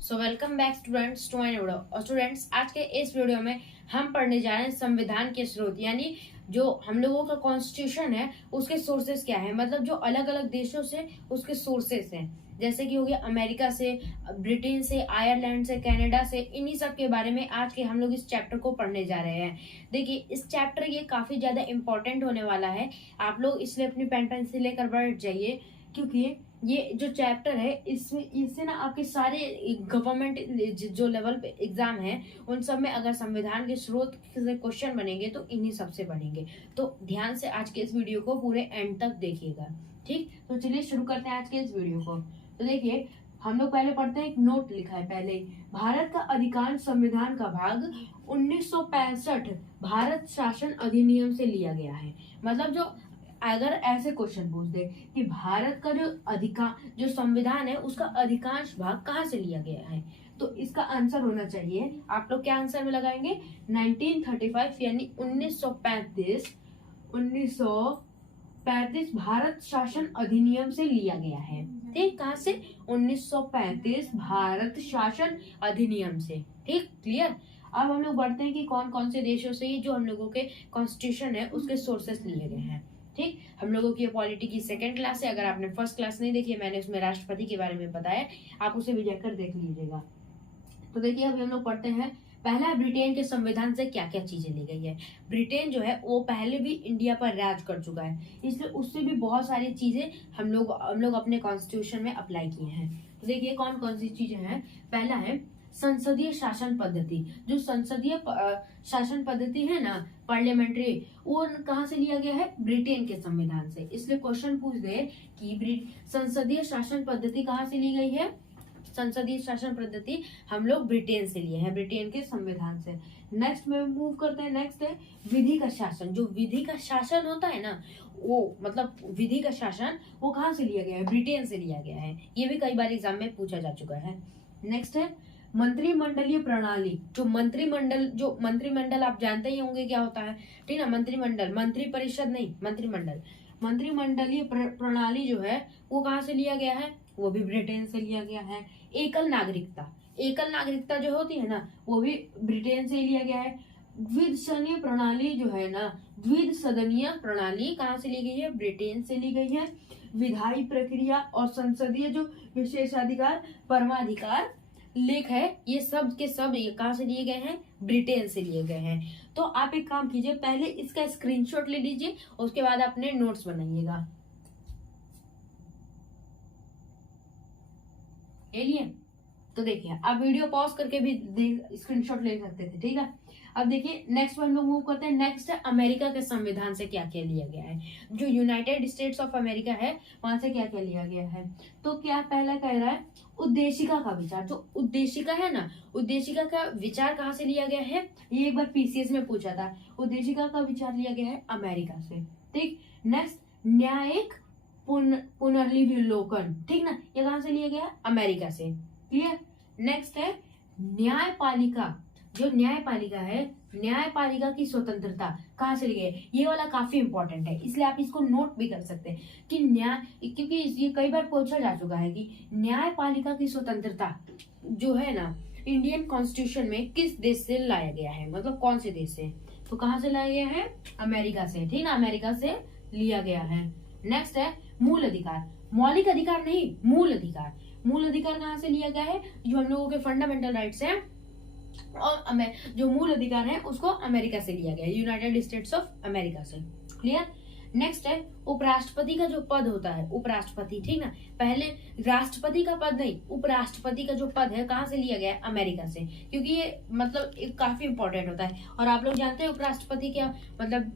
So welcome back students to my video. और students, आज के इस वीडियो में हम पढ़ने जा रहे हैं संविधान के स्रोत, यानी जो हम लोगों का कॉन्स्टिट्यूशन है उसके सोर्सेस क्या है, मतलब जो अलग अलग देशों से उसके सोर्सेस हैं। जैसे कि हो गया अमेरिका से, ब्रिटेन से, आयरलैंड से, कनाडा से, इन्हीं सब के बारे में आज के हम लोग इस चैप्टर को पढ़ने जा रहे हैं। देखिए, इस चैप्टर ये काफी ज्यादा इंपॉर्टेंट होने वाला है। आप लोग इसलिए अपनी पेन पेंसिल लेकर बैठ जाइए, क्योंकि ये जो चैप्टर है इससे ना आपके सारे गवर्नमेंट जो लेवल पे एग्जाम है उन सब में अगर संविधान के स्रोत से क्वेश्चन बनेंगे तो इन्हीं सब से बनेंगे। तो ध्यान से आज के इस वीडियो को पूरे एंड तक देखिएगा। ठीक, तो चलिए शुरू करते हैं आज के इस वीडियो को। तो देखिए, हम लोग पहले पढ़ते हैं। एक नोट लिखा है पहले, भारत का अधिकांश संविधान का भाग 1965 भारत शासन अधिनियम से लिया गया है। मतलब जो अगर ऐसे क्वेश्चन पूछ दे कि भारत का जो संविधान है उसका अधिकांश भाग कहाँ से लिया गया है, तो इसका आंसर होना चाहिए, आप लोग क्या आंसर में लगाएंगे, 1935 यानी 1935 भारत शासन अधिनियम से लिया गया है। ठीक, कहाँ से, 1935 भारत शासन अधिनियम से। ठीक, क्लियर। अब हम लोग बढ़ते हैं कि कौन कौन से देशों से ये जो हम लोगों के कॉन्स्टिट्यूशन है उसके सोर्सेस लिए गए हैं। ठीक, हम लोगों की पॉलिटी की सेकंड क्लास है। अगर आपने फर्स्ट क्लास नहीं देखी है, मैंने उसमें राष्ट्रपति के बारे में बताया, आप उसे भी जाकर देख लीजिएगा। तो देखिए, अभी हम लोग पढ़ते हैं। पहला, ब्रिटेन के संविधान से क्या क्या चीजें ली गई है। ब्रिटेन जो है वो पहले भी इंडिया पर राज कर चुका है, इसलिए उससे भी बहुत सारी चीजें हम लोग अपने कॉन्स्टिट्यूशन में अप्लाई किए हैं। तो देखिए कौन कौन सी चीजें हैं। पहला है संसदीय शासन पद्धति। जो संसदीय शासन पद्धति है ना, पार्लियामेंट्री, वो कहाँ से लिया गया है, ब्रिटेन के संविधान से। इसलिए क्वेश्चन पूछ दे कि संसदीय शासन पद्धति कहाँ से ली गई है। संसदीय शासन पद्धति हम लोग ब्रिटेन से लिए हैं, ब्रिटेन के संविधान से। नेक्स्ट में मूव करते हैं। नेक्स्ट है विधि का शासन। जो विधि का शासन होता है ना, वो मतलब विधि का शासन वो कहाँ से लिया गया है, ब्रिटेन से लिया गया है। ये भी कई बार एग्जाम में पूछा जा चुका है। नेक्स्ट है मंत्रिमंडलीय प्रणाली। जो मंत्रिमंडल आप जानते ही होंगे क्या होता है, ठीक ना। मंत्रिमंडल, मंत्री परिषद नहीं, मंत्रिमंडल। मंत्रिमंडलीय प्रणाली जो है वो कहाँ से लिया गया है, वो भी ब्रिटेन से लिया गया है। एकल नागरिकता जो होती है ना, वो भी ब्रिटेन से लिया गया है। द्विसदनीय प्रणाली जो है ना, द्विसदनीय प्रणाली कहाँ से ली गई है, ब्रिटेन से ली गई है। विधायी प्रक्रिया और संसदीय जो विशेषाधिकार, परमाधिकार लेख है, ये सब के सब ये कहाँ से लिए गए हैं, ब्रिटेन से लिए गए हैं। तो आप एक काम कीजिए, पहले इसका स्क्रीनशॉट ले लीजिए, उसके बाद अपने नोट्स बनाइएगा। ले लिए? तो देखिए, आप वीडियो पॉज करके भी स्क्रीनशॉट ले सकते थे, ठीक है। अब देखिए नेक्स्ट वन लोग मूव करते हैं। नेक्स्ट है अमेरिका के संविधान से क्या क्या लिया गया है। जो यूनाइटेड स्टेट्स ऑफ अमेरिका है वहां से क्या क्या लिया गया है। तो क्या पहला कह रहा है उद्देशिका का विचार। जो उद्देशिका है ना, उद्देशिका का विचार कहाँ से लिया गया है, ये एक बार पीसीएस में पूछा था। उद्देशिका का विचार लिया गया है अमेरिका से। ठीक, नेक्स्ट न्यायिक पुनर्विलोकन, ठीक ना, ये कहाँ से लिया गया, अमेरिका से। क्लियर। नेक्स्ट है न्यायपालिका। जो न्यायपालिका है, न्यायपालिका की स्वतंत्रता कहाँ से ली गई, ये वाला काफी इंपॉर्टेंट है, इसलिए आप इसको नोट भी कर सकते हैं कि क्योंकि ये कई बार पूछा जा चुका है कि न्यायपालिका की स्वतंत्रता जो है ना इंडियन कॉन्स्टिट्यूशन में किस देश से लाया गया है, मतलब कौन से देश से। तो कहाँ से लाया गया है, अमेरिका से, ठीक ना, अमेरिका से लिया गया है। नेक्स्ट है मूल अधिकार। मौलिक अधिकार नहीं, मूल अधिकार। मूल अधिकार कहाँ से लिया गया है, जो हम लोगों के फंडामेंटल राइट्स हैं, और जो मूल अधिकार है उसको अमेरिका से लिया गया है, यूनाइटेड स्टेट्स ऑफ अमेरिका से। क्लियर। नेक्स्ट है उपराष्ट्रपति का जो पद होता है, उपराष्ट्रपति, ठीक ना, पहले राष्ट्रपति का पद नहीं, उपराष्ट्रपति का जो पद है कहाँ से लिया गया है, अमेरिका से, क्योंकि ये मतलब एक काफी इंपॉर्टेंट होता है। और आप लोग जानते हैं उपराष्ट्रपति क्या मतलब,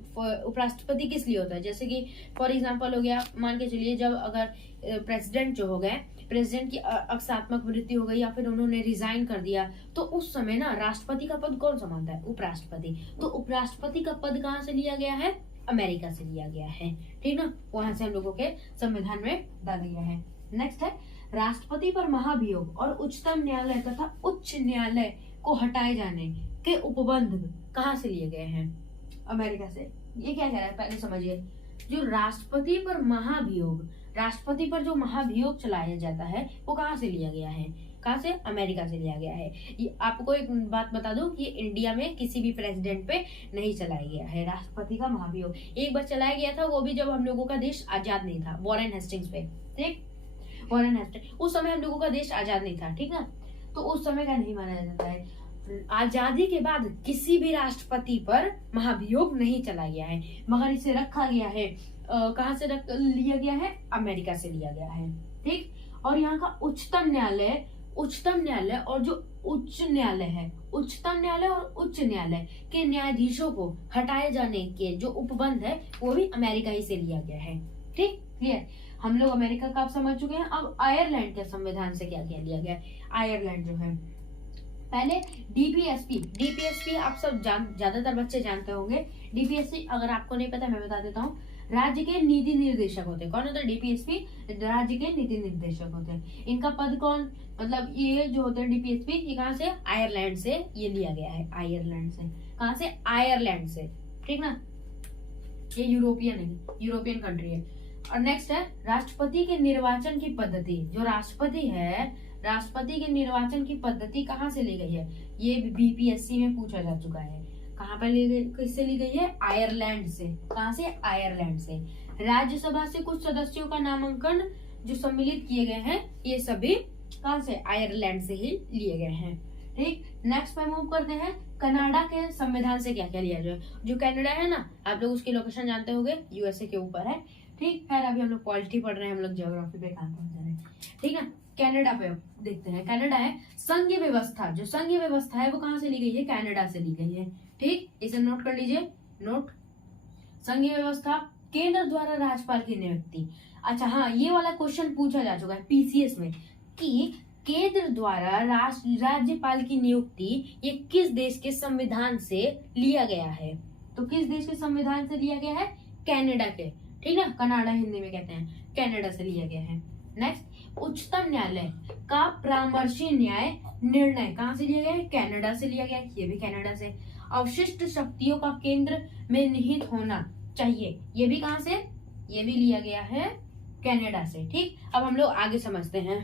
उपराष्ट्रपति किस लिए होता है। जैसे कि फॉर एग्जाम्पल हो गया, मान के चलिए जब अगर प्रेसिडेंट जो हो गए, प्रेसिडेंट की अकस्मात मृत्यु हो गई या फिर उन्होंने रिजाइन कर दिया, तो उस समय ना राष्ट्रपति का पद कौन संभालता है, उपराष्ट्रपति। तो उपराष्ट्रपति का पद कहाँ से लिया गया है, अमेरिका से लिया गया है, ठीक ना, वहां से हम लोगों के संविधान में डाल दिया है। नेक्स्ट है राष्ट्रपति पर महाभियोग और उच्चतम न्यायालय तथा उच्च न्यायालय को हटाए जाने के उपबंध कहाँ से लिए गए हैं, अमेरिका से। ये क्या कह रहा है, पहले समझिए। जो राष्ट्रपति पर महाभियोग, राष्ट्रपति पर जो महाभियोग चलाया जाता है वो कहाँ से लिया गया है, कहाँ से? अमेरिका से लिया गया है। ये आपको एक बात बता दूं कि इंडिया में किसी भी प्रेसिडेंट पे नहीं चलाया गया है राष्ट्रपति का महाभियोग। एक बार चलाया गया था, वो भी जब हम लोगों का देश आजाद नहीं था, वॉरेन हेस्टिंग्स पे। ठीक, वॉरेन हेस्टिंग्स, उस समय हम लोगों का देश आजाद नहीं था, ठीक ना, तो उस समय का नहीं माना जाता है। आजादी के बाद किसी भी राष्ट्रपति पर महाभियोग नहीं चला गया है, मगर इसे रखा गया है कहाँ से लिया गया है? अमेरिका से लिया गया है। ठीक, और यहाँ का उच्चतम न्यायालय और जो उच्च न्यायालय है, उच्चतम न्यायालय और उच्च न्यायालय के न्यायाधीशों को हटाए जाने के जो उपबंध है वो भी अमेरिका ही से लिया गया है। ठीक, क्लियर। हम लोग अमेरिका का आप समझ चुके हैं। अब आयरलैंड के संविधान से क्या क्या लिया गया है? आयरलैंड जो है, पहले डीपीएसपी आप सब ज्यादातर बच्चे जानते होंगे। डीपीएसपी अगर आपको नहीं पता मैं बता देता हूँ। राज्य के नीति निर्देशक होते हैं। कौन होता है? डीपीएसपी राज्य के नीति निर्देशक होते हैं। इनका पद कौन, मतलब ये जो होते हैं डीपीएसपी, ये कहाँ से? आयरलैंड से ये लिया गया है। आयरलैंड से, कहाँ से? आयरलैंड से, ठीक ना, ये यूरोपियन है, यूरोपियन कंट्री है। और नेक्स्ट है राष्ट्रपति के निर्वाचन की पद्धति। जो राष्ट्रपति है, राष्ट्रपति के निर्वाचन की पद्धति कहाँ से ली गई है? ये बीपीएससी में पूछा जा चुका है। कहाँ पर ली गई, किससे ली गई है? आयरलैंड से। कहाँ से? आयरलैंड से। राज्यसभा से कुछ सदस्यों का नामांकन जो सम्मिलित किए गए हैं, ये सभी कहाँ से? आयरलैंड से ही लिए गए हैं। ठीक, नेक्स्ट पे मूव करते हैं। कनाडा के संविधान से क्या क्या लिया जाए? जो कनाडा है ना, आप लोग उसकी लोकेशन जानते होंगे, यूएसए के ऊपर है। ठीक, खैर अभी हम लोग पॉलिटी पढ़ रहे हैं, हम लोग ज्योग्राफी पे कहाँ पहुंच रहे हैं, ठीक है। कनाडा पे देखते हैं। कनाडा है संघीय व्यवस्था। जो संघीय व्यवस्था है वो कहाँ से ली गई है? कनाडा से ली गई है। ठीक, इसे नोट कर लीजिए, नोट। संघीय व्यवस्था, केंद्र द्वारा राज्यपाल की नियुक्ति। अच्छा हाँ, ये वाला क्वेश्चन पूछा जा चुका है पीसीएस में कि केंद्र द्वारा राज्यपाल की नियुक्ति ये किस देश के संविधान से लिया गया है? तो किस देश के संविधान से लिया गया है? कनाडा के, ठीक ना, कनाडा हिंदी में कहते हैं, कनाडा से लिया गया है। नेक्स्ट, उच्चतम न्यायालय का परामर्शी न्याय निर्णय कहाँ से लिया गया है? कनाडा से लिया गया है, ये भी कनाडा से। अवशिष्ट शक्तियों का केंद्र में निहित होना चाहिए, ये भी कहाँ से? ये भी लिया गया है कनाडा से। ठीक, अब हम लोग आगे समझते हैं।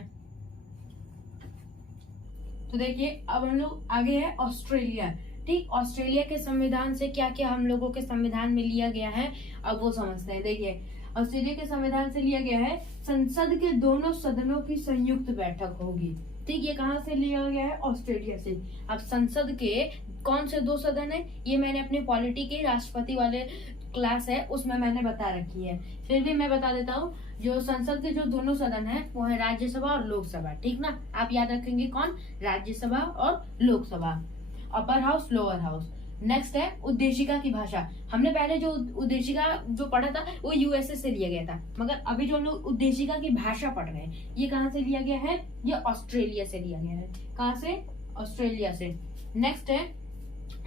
तो देखिए अब हम लोग आगे है ऑस्ट्रेलिया। ठीक, ऑस्ट्रेलिया के संविधान से क्या क्या हम लोगों के संविधान में लिया गया है, अब वो समझते हैं। देखिए ऑस्ट्रेलिया के संविधान से लिया गया है संसद के दोनों सदनों की संयुक्त बैठक होगी। ठीक, ये कहाँ से लिया गया है? ऑस्ट्रेलिया से। अब संसद के कौन से दो सदन है, ये मैंने अपने पॉलिटी के राष्ट्रपति वाले क्लास है उसमें मैंने बता रखी है, फिर भी मैं बता देता हूँ। जो संसद के जो दोनों सदन है वो है राज्यसभा और लोकसभा, ठीक ना। आप याद रखेंगे कौन? राज्यसभा और Lok Sabha, upper house lower house. Next है उद्देशिका की भाषा। हमने पहले जो उद्देशिका जो पढ़ा था वो यूएसए से लिया गया था, मगर अभी जो हम लोग उद्देशिका की भाषा पढ़ रहे हैं ये कहाँ से लिया गया है? ये ऑस्ट्रेलिया से लिया गया है। कहाँ से? ऑस्ट्रेलिया से। नेक्स्ट है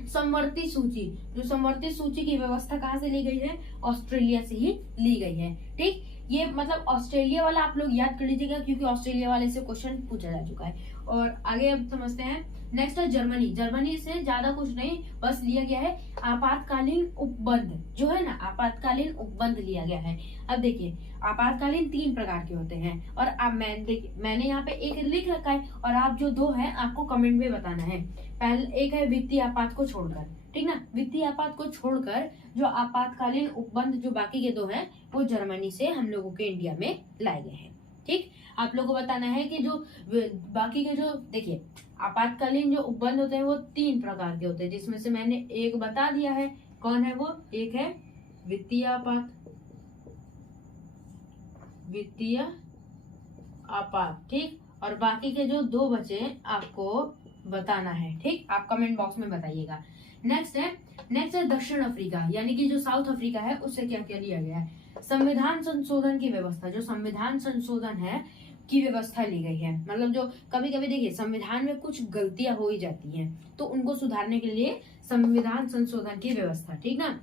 समवर्ती सूची। जो समवर्ती सूची की व्यवस्था कहाँ से ली गई है? ऑस्ट्रेलिया से ही ली गई है। ठीक, ये मतलब ऑस्ट्रेलिया वाला आप लोग याद कर लीजिएगा क्योंकि ऑस्ट्रेलिया वाले से क्वेश्चन पूछा जा चुका है। और आगे अब समझते हैं। नेक्स्ट है जर्मनी। जर्मनी से ज्यादा कुछ नहीं, बस लिया गया है आपातकालीन उपबंध, जो है ना आपातकालीन उपबंध लिया गया है। अब देखिए आपातकालीन 3 प्रकार के होते हैं और अब मैंने यहाँ पे एक लिख रखा है और आप जो 2 है आपको कमेंट में बताना है। पहले एक है वित्तीय आपात को छोड़कर, ठीक ना, वित्तीय आपात को छोड़कर जो आपातकालीन उपबंध जो बाकी के 2 हैं वो जर्मनी से हम लोगों के इंडिया में लाए गए हैं। ठीक, आप लोगों को बताना है कि जो बाकी के जो देखिए आपातकालीन जो उपबंध होते हैं वो 3 प्रकार के होते हैं, जिसमें से मैंने एक बता दिया है। कौन है वो? एक है वित्तीय आपात, वित्तीय आपात, ठीक, और बाकी के जो 2 बचे आपको बताना है। ठीक, आप कमेंट बॉक्स में बताइएगा। नेक्स्ट है दक्षिण अफ्रीका, यानी कि जो साउथ अफ्रीका है उससे क्या क्या लिया गया है? संविधान संशोधन की व्यवस्था। जो संविधान संशोधन है की व्यवस्था ली गई है, मतलब जो कभी कभी देखिए संविधान में कुछ गलतियां हो ही जाती हैं तो उनको सुधारने के लिए संविधान संशोधन की व्यवस्था, ठीक ना।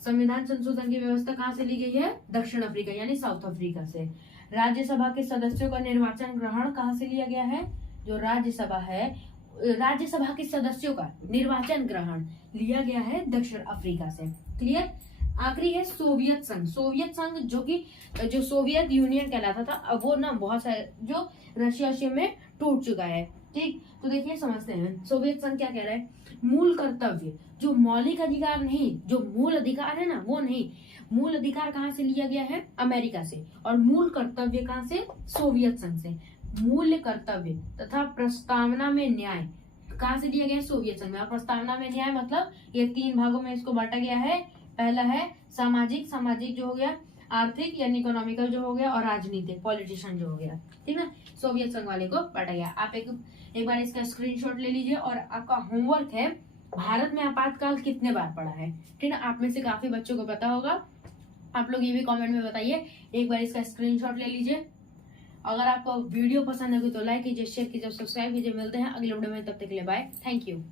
संविधान संशोधन की व्यवस्था कहाँ से ली गई है? दक्षिण अफ्रीका यानी साउथ अफ्रीका से। राज्यसभा के सदस्यों का निर्वाचन ग्रहण कहाँ से लिया गया है? जो राज्यसभा है, राज्यसभा के सदस्यों का निर्वाचन ग्रहण लिया गया है दक्षिण अफ्रीका से। क्लियर। आखिरी है सोवियत संघ। सोवियत संघ जो सोवियत यूनियन कहलाता था, अब वो ना बहुत सारे जो रशिया में टूट चुका है। ठीक, तो देखिए समझते हैं सोवियत संघ क्या कह रहा है। मूल कर्तव्य, जो मौलिक अधिकार नहीं, जो मूल अधिकार है ना वो नहीं, मूल अधिकार कहाँ से लिया गया है, अमेरिका से, और मूल कर्तव्य कहाँ से, सोवियत संघ से। मूल्य कर्तव्य तथा प्रस्तावना में न्याय कहाँ से दिया गया है, सोवियत संघ में। और प्रस्तावना में न्याय मतलब ये 3 भागों में इसको बांटा गया है। पहला है सामाजिक, सामाजिक जो हो गया, आर्थिक यानी इकोनॉमिकल जो हो गया, और राजनीतिक पॉलिटिशियन जो हो गया। ठीक है, सोवियत संघ वाले को बांटा गया। आप एक बार इसका स्क्रीनशॉट ले लीजिए। और आपका होमवर्क है, भारत में आपातकाल कितने बार पड़ा है। ठीक है, आप में से काफी बच्चों को पता होगा, आप लोग ये भी कमेंट में बताइए। एक बार इसका स्क्रीनशॉट ले लीजिए। अगर आपको वीडियो पसंद है तो लाइक कीजिए, शेयर कीजिए, सब्सक्राइब कीजिए। मिलते हैं अगले वीडियो में, तब तक के लिए बाय, थैंक यू।